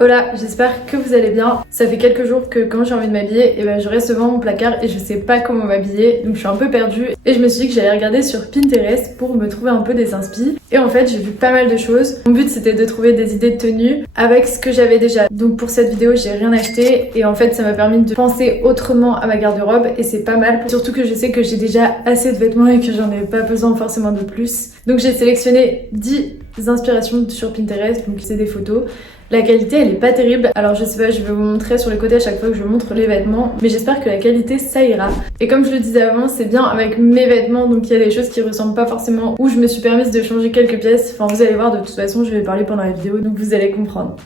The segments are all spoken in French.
Hola, j'espère que vous allez bien. Ça fait quelques jours que quand j'ai envie de m'habiller, je reste devant mon placard et je sais pas comment m'habiller, donc je suis un peu perdue. Et je me suis dit que j'allais regarder sur Pinterest pour me trouver un peu des inspi. Et en fait, j'ai vu pas mal de choses. Mon but c'était de trouver des idées de tenues avec ce que j'avais déjà. Donc pour cette vidéo, j'ai rien acheté et en fait, ça m'a permis de penser autrement à ma garde-robe et c'est pas mal. Surtout que je sais que j'ai déjà assez de vêtements et que j'en ai pas besoin forcément de plus. Donc j'ai sélectionné 10 inspirations sur Pinterest, donc c'est des photos. La qualité elle est pas terrible, alors je sais pas, je vais vous montrer sur les côtés à chaque fois que je montre les vêtements, mais j'espère que la qualité ça ira. Et comme je le disais avant, c'est bien avec mes vêtements, donc il y a des choses qui ressemblent pas forcément, où je me suis permise de changer quelques pièces, enfin vous allez voir, de toute façon je vais parler pendant la vidéo, donc vous allez comprendre.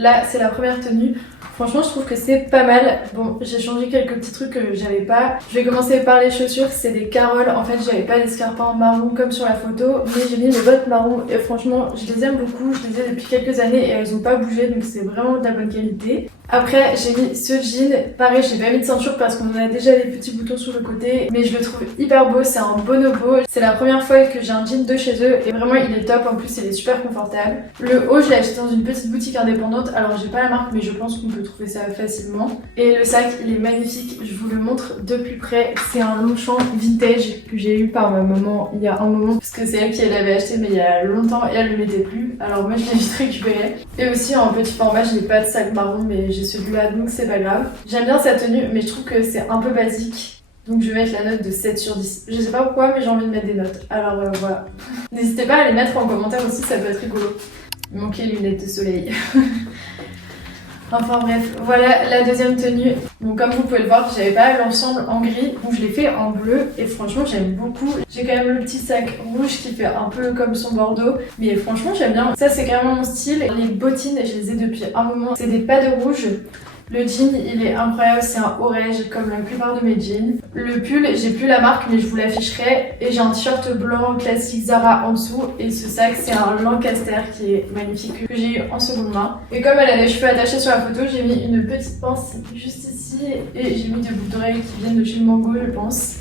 Là c'est la première tenue. Franchement, je trouve que c'est pas mal. Bon, j'ai changé quelques petits trucs que j'avais pas. Je vais commencer par les chaussures, c'est des Carol. En fait, j'avais pas d'escarpins marron comme sur la photo, mais j'ai mis mes bottes marron et franchement, je les aime beaucoup. Je les ai depuis quelques années et elles ont pas bougé, donc c'est vraiment de la bonne qualité. Après, j'ai mis ce jean. Pareil, j'ai pas mis de ceinture parce qu'on a déjà les petits boutons sur le côté, mais je le trouve hyper beau. C'est un bonobo. C'est la première fois que j'ai un jean de chez eux et vraiment, il est top. En plus, il est super confortable. Le haut, je l'ai acheté dans une petite boutique indépendante. Alors, j'ai pas la marque, mais je pense qu'on peut trouver ça facilement. Et le sac, il est magnifique. Je vous le montre de plus près. C'est un Longchamp vintage que j'ai eu par ma maman il y a un moment, parce que c'est elle qui l'avait acheté, mais il y a longtemps et elle le mettait plus. Alors moi, je l'ai vite récupéré. Et aussi en petit format, je n'ai pas de sac marron, mais j'ai celui-là, donc c'est pas grave. J'aime bien sa tenue, mais je trouve que c'est un peu basique. Donc je vais mettre la note de 7 sur 10. Je sais pas pourquoi, mais j'ai envie de mettre des notes. Alors voilà. N'hésitez pas à les mettre en commentaire aussi, ça peut être rigolo. Il manquait les lunettes de soleil. Enfin bref, voilà la deuxième tenue. Donc comme vous pouvez le voir, j'avais pas l'ensemble en gris, donc je l'ai fait en bleu et franchement j'aime beaucoup. J'ai quand même le petit sac rouge qui fait un peu comme son bordeaux, mais franchement j'aime bien. Ça c'est carrément mon style. Les bottines, je les ai depuis un moment, c'est des pas de rouge. Le jean, il est incroyable, c'est un orange comme la plupart de mes jeans. Le pull, j'ai plus la marque mais je vous l'afficherai. Et j'ai un t-shirt blanc classique Zara en dessous. Et ce sac, c'est un Lancaster qui est magnifique, que j'ai eu en seconde main. Et comme elle a les cheveux attachés sur la photo, j'ai mis une petite pince juste ici. Et j'ai mis des boucles d'oreilles qui viennent de chez Mango, je pense.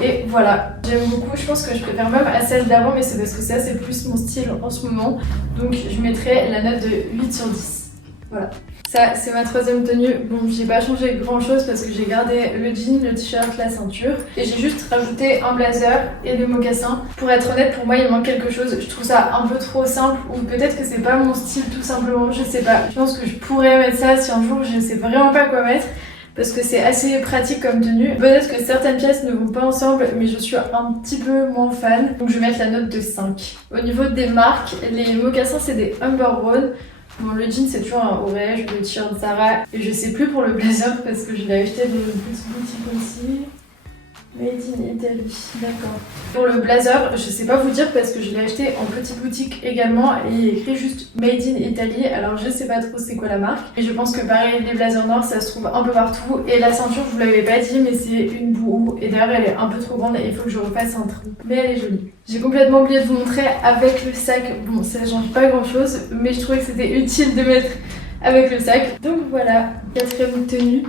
Et voilà, j'aime beaucoup, je pense que je préfère même à celle d'avant, mais c'est parce que ça c'est plus mon style en ce moment. Donc je mettrai la note de 8 sur 10. Voilà. Ça, c'est ma troisième tenue. Bon, j'ai pas changé grand chose parce que j'ai gardé le jean, le t-shirt, la ceinture. Et j'ai juste rajouté un blazer et des mocassins. Pour être honnête, pour moi, il manque quelque chose. Je trouve ça un peu trop simple. Ou peut-être que c'est pas mon style tout simplement, je sais pas. Je pense que je pourrais mettre ça si un jour je sais vraiment pas quoi mettre. Parce que c'est assez pratique comme tenue. Peut-être que certaines pièces ne vont pas ensemble, mais je suis un petit peu moins fan. Donc je vais mettre la note de 5. Au niveau des marques, les mocassins, c'est des Humber Brown. Bon, le jean c'est toujours un orange, le t-shirt Zara et je sais plus pour le blazer parce que je l'ai acheté dans une petite boutique aussi. Made in Italy, d'accord. Pour le blazer, je sais pas vous dire parce que je l'ai acheté en petite boutique également et il est écrit juste Made in Italy, alors je sais pas trop c'est quoi la marque. Et je pense que pareil, les blazers noirs ça se trouve un peu partout. Et la ceinture, je vous l'avais pas dit, mais c'est une boue et d'ailleurs elle est un peu trop grande et il faut que je refasse un trou. Mais elle est jolie. J'ai complètement oublié de vous montrer avec le sac. Bon, ça change pas grand chose, mais je trouvais que c'était utile de mettre avec le sac. Donc voilà, quatrième tenue.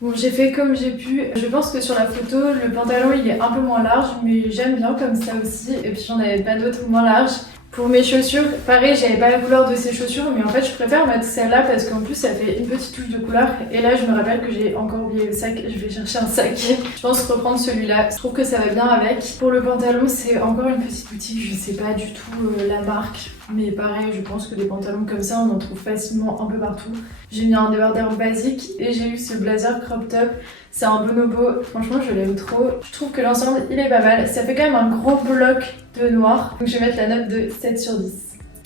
Bon, j'ai fait comme j'ai pu. Je pense que sur la photo, le pantalon il est un peu moins large, mais j'aime bien comme ça aussi. Et puis j'en avais pas d'autres moins larges. Pour mes chaussures, pareil, j'avais pas la couleur de ces chaussures, mais en fait je préfère mettre celle-là parce qu'en plus ça fait une petite touche de couleur. Et là je me rappelle que j'ai encore oublié le sac, je vais chercher un sac. Je pense reprendre celui-là, je trouve que ça va bien avec. Pour le pantalon, c'est encore une petite boutique, je sais pas du tout la marque. Mais pareil, je pense que des pantalons comme ça, on en trouve facilement un peu partout. J'ai mis un débardeur basique et j'ai eu ce blazer crop top. C'est un bonobo, franchement je l'aime trop. Je trouve que l'ensemble il est pas mal. Ça fait quand même un gros bloc de noir. Donc je vais mettre la note de 7 sur 10.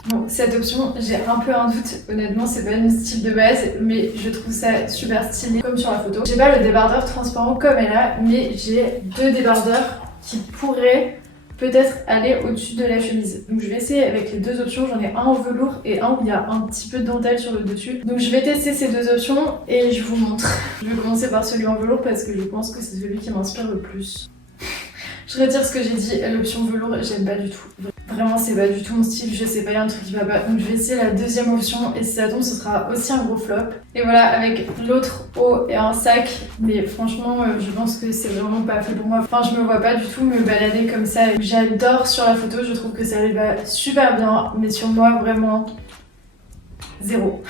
Bon, cette option, j'ai un peu un doute. Honnêtement, c'est pas mon style de base, mais je trouve ça super stylé comme sur la photo. J'ai pas le débardeur transparent comme elle a, mais j'ai deux débardeurs qui pourraient peut-être aller au-dessus de la chemise. Donc je vais essayer avec les deux options. J'en ai un en velours et un où il y a un petit peu de dentelle sur le dessus. Donc je vais tester ces deux options et je vous montre. Je vais commencer par celui en velours parce que je pense que c'est celui qui m'inspire le plus. Je retire ce que j'ai dit, l'option velours, j'aime pas du tout. Vraiment, c'est pas du tout mon style, je sais pas, il y a un truc qui va pas. Donc je vais essayer la deuxième option et si ça tombe, ce sera aussi un gros flop. Et voilà, avec l'autre haut et un sac, mais franchement, je pense que c'est vraiment pas fait pour moi. Enfin, je me vois pas du tout me balader comme ça. J'adore sur la photo, je trouve que ça lui va super bien, mais sur moi, vraiment, 0.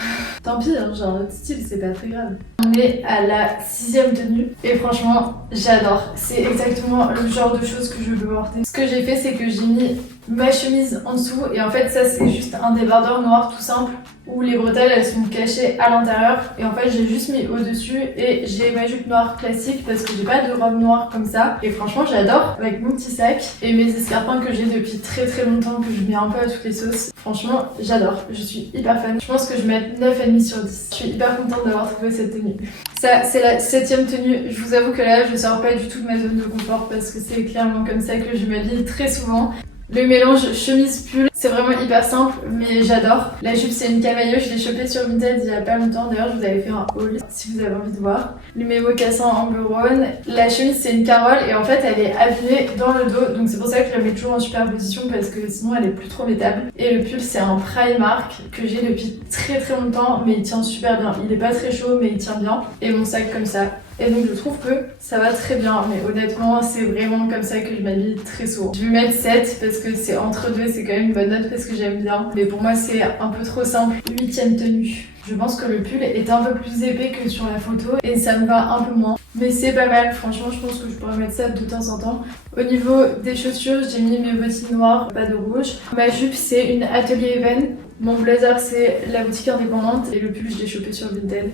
Tant pis, hein, j'ai un autre style, c'est pas très grave. On est à la 6e tenue et franchement, j'adore. C'est exactement le genre de choses que je veux porter. Ce que j'ai fait, c'est que j'ai mis ma chemise en dessous et en fait, ça c'est juste un débardeur noir tout simple où les bretelles elles sont cachées à l'intérieur et en fait j'ai juste mis au-dessus et j'ai ma jupe noire classique parce que j'ai pas de robe noire comme ça et franchement j'adore avec mon petit sac et mes escarpins que j'ai depuis très très longtemps que je mets un peu à toutes les sauces. Franchement j'adore, je suis hyper fan. Je pense que je vais mettre 9,5 sur 10. Je suis hyper contente d'avoir trouvé cette tenue. Ça c'est la 7e tenue. Je vous avoue que là je sors pas du tout de ma zone de confort parce que c'est clairement comme ça que je m'habille très souvent. Le mélange chemise-pull, c'est vraiment hyper simple, mais j'adore. La jupe, c'est une camailleux, je l'ai chopée sur Vinted il y a pas longtemps. D'ailleurs, je vous avais fait un haul si vous avez envie de voir. Mes mocassins en Buron. La chemise, c'est une Carole et en fait, elle est habillée dans le dos. Donc, c'est pour ça que je la mets toujours en superposition parce que sinon, elle est plus trop mettable. Et le pull, c'est un Primark que j'ai depuis très très longtemps, mais il tient super bien. Il est pas très chaud, mais il tient bien. Et mon sac comme ça. Et donc je trouve que ça va très bien, mais honnêtement c'est vraiment comme ça que je m'habille très souvent. Je vais mettre 7 parce que c'est entre deux, c'est quand même une bonne note parce que j'aime bien. Mais pour moi c'est un peu trop simple. 8e tenue. Je pense que le pull est un peu plus épais que sur la photo et ça me va un peu moins. Mais c'est pas mal, franchement je pense que je pourrais mettre ça de temps en temps. Au niveau des chaussures, j'ai mis mes bottines noires, pas de rouge. Ma jupe c'est une Atelier Even. Mon blazer c'est la boutique indépendante et le pull je l'ai chopé sur Vinted.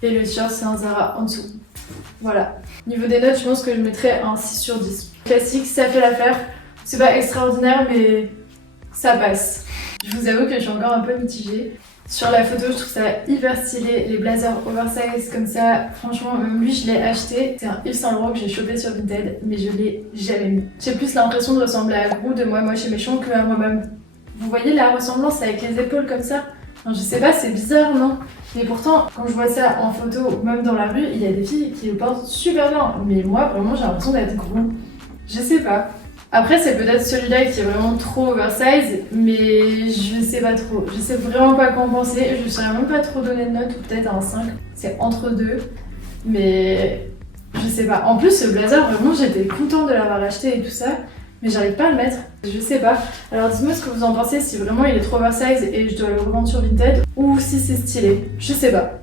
Et le t-shirt c'est un Zara en dessous. Voilà. Niveau des notes, je pense que je mettrais un 6 sur 10. Classique, ça fait l'affaire. C'est pas extraordinaire, mais ça passe. Je vous avoue que je suis encore un peu mitigée. Sur la photo, je trouve ça hyper stylé. Les blazers oversize comme ça, franchement, même lui, je l'ai acheté. C'est un Yves Saint Laurent que j'ai chopé sur Vinted, mais je l'ai jamais mis. J'ai plus l'impression de ressembler à Grou de Moi Moche et Méchant que à moi-même. Vous voyez la ressemblance avec les épaules comme ça? Enfin, je sais pas, c'est bizarre, non? Mais pourtant, quand je vois ça en photo ou même dans la rue, il y a des filles qui le portent super bien. Mais moi, vraiment, j'ai l'impression d'être gros. Je sais pas. Après, c'est peut-être celui-là qui est vraiment trop oversize, mais je sais pas trop. Je sais vraiment pas quoi en penser. Je saurais même pas trop donner de note, ou peut-être un 5. C'est entre deux. Mais je sais pas. En plus, ce blazer, vraiment, j'étais contente de l'avoir acheté et tout ça. Mais j'arrive pas à le mettre, je sais pas. Alors dites-moi ce que vous en pensez, si vraiment il est trop oversize et je dois le revendre sur Vinted, ou si c'est stylé, je sais pas.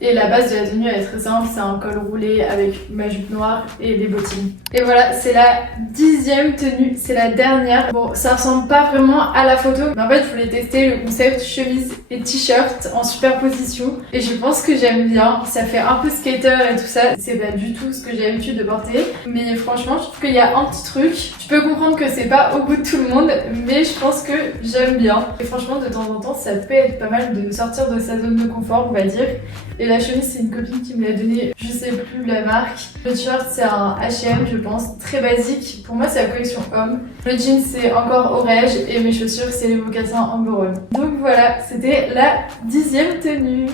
Et la base de la tenue elle est très simple, c'est un col roulé avec ma jupe noire et des bottines. Et voilà, c'est la 10e tenue, c'est la dernière. Bon, ça ressemble pas vraiment à la photo, mais en fait je voulais tester le concept chemise et t-shirt en superposition. Et je pense que j'aime bien, ça fait un peu skater et tout ça. C'est pas du tout ce que j'ai l'habitude de porter, mais franchement je trouve qu'il y a un petit truc. Je peux comprendre que c'est pas au goût de tout le monde, mais je pense que j'aime bien. Et franchement de temps en temps ça peut être pas mal de sortir de sa zone de confort, on va dire. Et la chemise, c'est une copine qui me l'a donnée, je sais plus la marque. Le t-shirt, c'est un H&M, je pense, très basique. Pour moi, c'est la collection homme. Le jean, c'est encore Orège et mes chaussures, c'est les mocassins en Buron. Donc voilà, c'était la 10e tenue.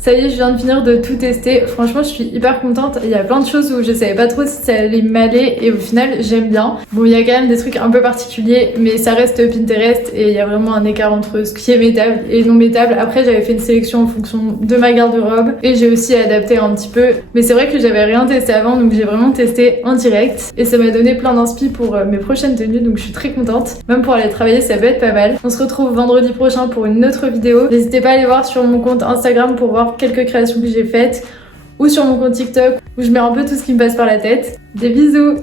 Ça y est, je viens de finir de tout tester. Franchement, je suis hyper contente. Il y a plein de choses où je savais pas trop si ça allait m'aller et au final, j'aime bien. Bon, il y a quand même des trucs un peu particuliers, mais ça reste Pinterest et il y a vraiment un écart entre ce qui est mettable et non mettable. Après, j'avais fait une sélection en fonction de ma garde-robe et j'ai aussi adapté un petit peu. Mais c'est vrai que j'avais rien testé avant, donc j'ai vraiment testé en direct et ça m'a donné plein d'inspi pour mes prochaines tenues, donc je suis très contente. Même pour aller travailler, ça peut être pas mal. On se retrouve vendredi prochain pour une autre vidéo. N'hésitez pas à aller voir sur mon compte Instagram pour voir quelques créations que j'ai faites ou sur mon compte TikTok où je mets un peu tout ce qui me passe par la tête. Des bisous!